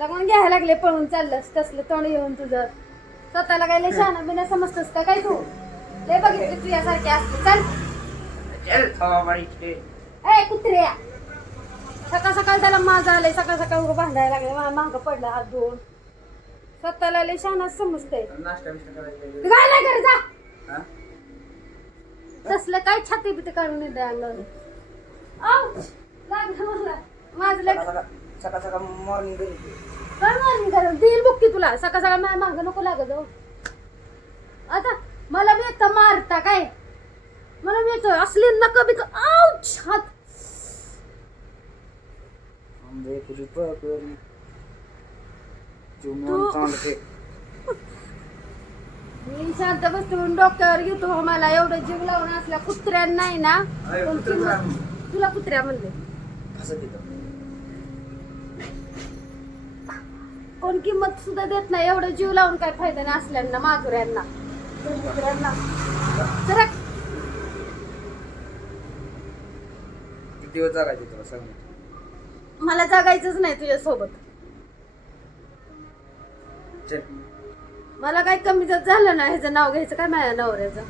लग्न घ्यायला लागले पळून चाललंस तसलं तोंड येऊन तुझं स्वतःला काय लय शहाणा बिना समजतोस का काय तू लय बघितले तू यासारखे असते चल ए कुत्र्या सकाळ सकाळ त्याला माझं आलंय सकाळ सकाळ उभं भांडायला लागले मला मागं पडलं हात धुवून स्वतःला लय शहाणा समजतंय काय नाही करत जा तसलं काय छाती बिती काढून येते अंगावर लागलं मला माझं लय सकाळ सकाळ मॉर्निंग काय मॉर्निंग करेल देईल बुक की तुला सकाळ सकाळ माझ्या मागं नको लागत जाऊ आता मला मी येतं मारता काय मला मी येतो असली नका बिक आउच हात मी शांत बसतो डोक्यावर घेतो मला एवढं जीव लावून असल्या कुत्र्यांना नाही ना तुला कुत्र्या म्हणले कोण किंमत सुद्धा देत नाही एवढं जीव लावून काय फायदा नाही असल्यांना माजुऱ्यांना कुत्र्यांना जरा किती दिवस जगायचे तुला सांग मला जगायचंच नाही तुझ्या सोबत मला काय कमी जर झालं ना ह्याचं नाव घ्यायचं काय माझ्या नवऱ्याचं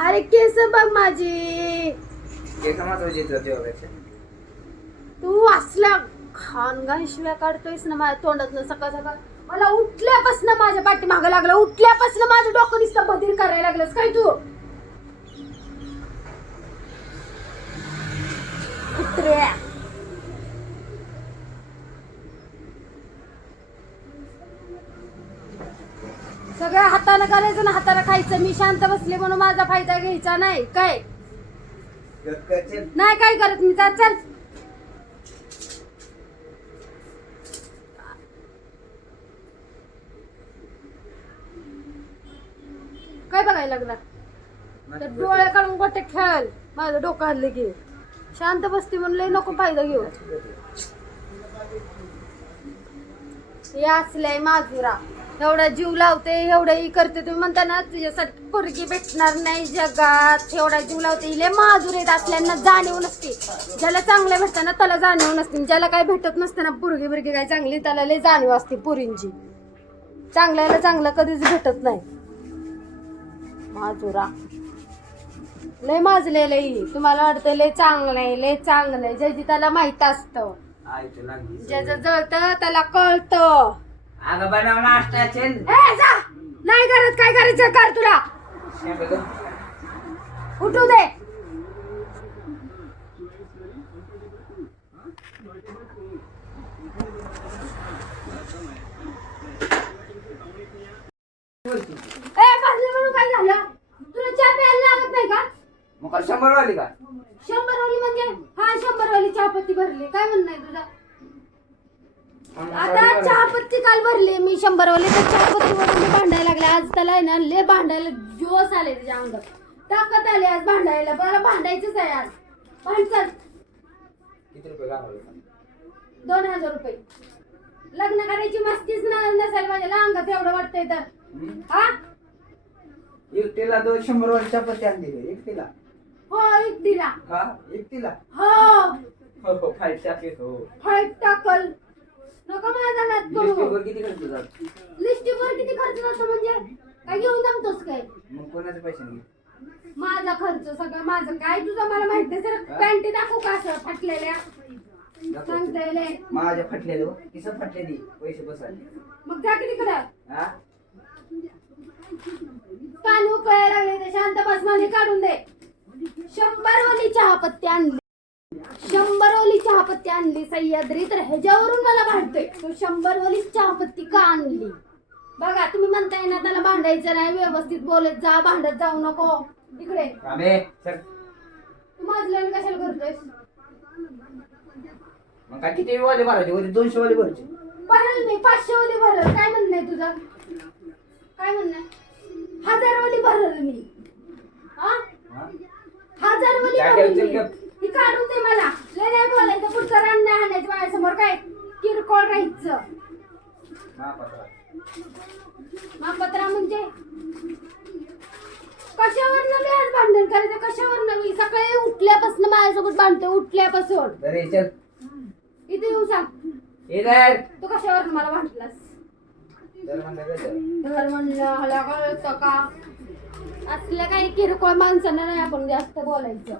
अरे केस बघ माझी तू असल्या खानगान शिव्या काढतोयस ना माझ्या तोंडात सकाळ सकाळ मला उठल्यापासून माझ्या पाठीमागं लागलं उठल्यापासून माझं डोकं नुसतं बधीर करायला लागलंस काय तू कुत्र्या सगळ्या हाताने करायचं ना हाताला खायचं मी शांत बसले म्हणून माझा फायदा घ्यायचा नाही काय नाही काय करत मी चल काय बघायला लागला तर डोळ्या काढून गोटे खेळ माझं डोकं हल्ले की शांत बसते म्हणून लय नको फायदा घेऊ हे असलंय माजुरा एवढा जीव लावते एवढंही करते तुम्ही म्हणता ना तुझ्यासाठी पोरगी भेटणार नाही जगात एवढा जीव लावते लय माजूर येत असल्यांना जाणीव नसते ज्याला चांगलं भेटतं ना त्याला जाणीव नसते ज्याला काय भेटत नसते ना पोरगी बिरगी काय चांगली त्याला लय जाणीव असते पोरींची चांगल्याला चांगलं कधीच भेटत नाही माजुरा लय माजलेलं ही तुम्हाला वाटतं लय चांगलं आहे ज्याची त्याला माहित असतं ज्याचं जळतं त्याला कळतं अगं बनव नाश्ता नाही करत काय करायचं कर तुला उठू दे म्हणून काय झालं तुला चहा प्यायला लागत नाही का मग 100 वाली का 100 वाली म्हणजे हा 100 वाली चहापत्ती भरली काय म्हणणं आहे तुझा आता चहापत्ती काल भरली मी 100 वाली तर चहापत्ती वरून भांडायला लागले आज त्याला आहे ना लय भांडायला जोश आले त्याच्या अंगात ताकद आली आज भांडायला मला भांडायचंच आहे आज भांडचल किती रुपये घालवले 2000 रुपये लग्न करायची मस्तीच नसेल माझ्या अंगात एवढं वाटतंय तर हा एकटीला 200 वाली चपाती आणली एकटीला हो एकटीला हा एकटीला हो फाईट टाकले हो फाईट टाकल नको माझा नाद करू लिस्टीवर किती खर्च जातो लिस्टीवर किती खर्च जातो म्हणजे काय घेऊन जमतोस काय मग कोणाचे पैसे नाही माझा खर्च सगळं माझं काय तुझं मला माहिती आहे सर पॅन्टी दाखवू का असं फाटलेल्या सांगता माझ्या फाटलेले किस फाटलेली पैसे बसायले मग जा किती कडे हा कान उकळायला लागले ते शांत बस माझी काढून दे 100 वाली चहापत्ती आणली 100 वाली चहापत्ती आणली सह्याद्री तर ह्याच्यावरून मला भांडतोय तो 100 वाली चहापत्ती का आणली बघा तुम्ही म्हणताय ना त्याला भांडायचं नाही व्यवस्थित बोलत जा भांडत जाऊ नको इकडे तू माझल्याने कशाला करतोय मग काय किती वाले भरायचे वरी 200 वाले भरायचे भरल मी 500 वाली भरल काय म्हणणं आहे तुझं काय म्हणणं 1000 वाली भरल मी हा 1000 वाली भरल ही काढून दे मला लय नाही बोलायचं पुढचं रान नाही आणायचं माझ्यासमोर काय किरकोळ राहायचं मापत्रा म्हणजे कशावर न आज भांडण करायचं कशावर? मी सकाळी उठल्यापासून माझ्यासोबत भांडते, उठल्यापासून. बरे चल इथे येऊ सांग, इधर तू कशावर मला भांडलास? चल म्हणलं का चल. घर म्हणलं ह्याला कळतं का? असल्या काही किरकोळ माणसांना नाही आपण जास्त बोलायचं.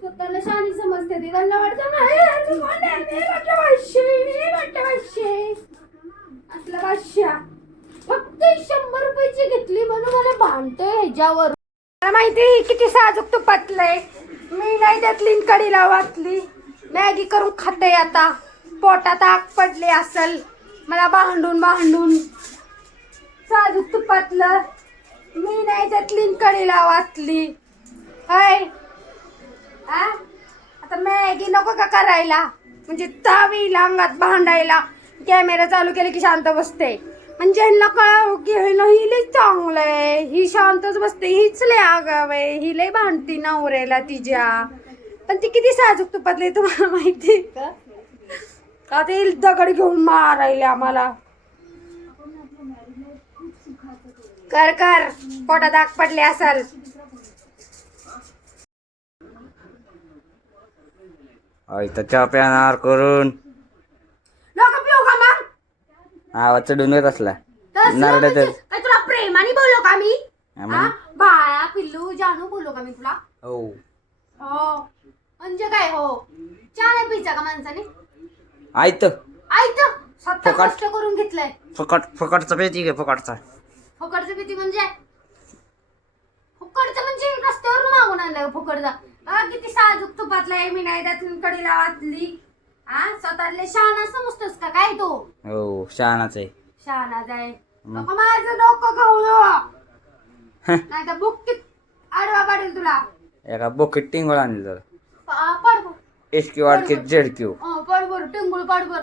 स्वतःला शहाणी समजते ती, त्यांना वाटतं नाही असलं बादशा. फक्त 100 रुपयाची घेतली म्हणून मला भांडतोय ह्याच्यावर. मला माहिती किती साजूक तुपातलंय. मी नाही त्यातली कडीला वाचली. मॅगी करून खाते आता. पोटात आग पडली असल मला भांडून भांडून. साजूक तुपातलं मी नाही त्यातली कडीला वाचली. हाय आता मॅगी नको का करायला? म्हणजे तावी अंगात भांडायला. कॅमेरा चालू केले की शांत बसते. म्हणजे ह्यांना कळावं की ही लई चांगलं आहे, ही शांतच बसते, हीच लय आगाव आहे, ही लय भांडती नवऱ्याला तिच्या. पण ती किती साजूक तुपातली तुम्हाला माहिती का? का ते दगड घेऊन मारायले आम्हाला. कर कर पोटात आग पडले असल. इथं चहा प्यानार करून नको पिऊ का मग? आवाज चढून येत असला तसलं नारड्या तर म्हणजे काय तुला प्रेमाने बोललो का मी? मग? हा? बाळा पिल्लू जानू बोललो का मी तुला? हो हो म्हणजे काय हो? चहा नाही प्यायचा का माणसाने? आयत ऐक स्वतः फुकट. कष्ट करून घेतलंय. फुकटचा पेची घे फुकटचा. फुकटचं किती म्हणजे? फुकटचं म्हणजे रस्त्यावरून मागून आणलं फुकटचा. किती साजूक तुपातलाय. मी नाही त्यातून कडीला वाचली. स्वतःले शहाणा समजतोस का काय तू? हो शहाणाच आहे. शहाणा जाय नको माझं डोकं गवळो. नाही तर बुक्कीत आडवा पाडेल तुला. एका बोकीत टिंगोळ आणली तर पड एसक्यू वाटके जेडक्यू पड बर टिंगूळ पड बर.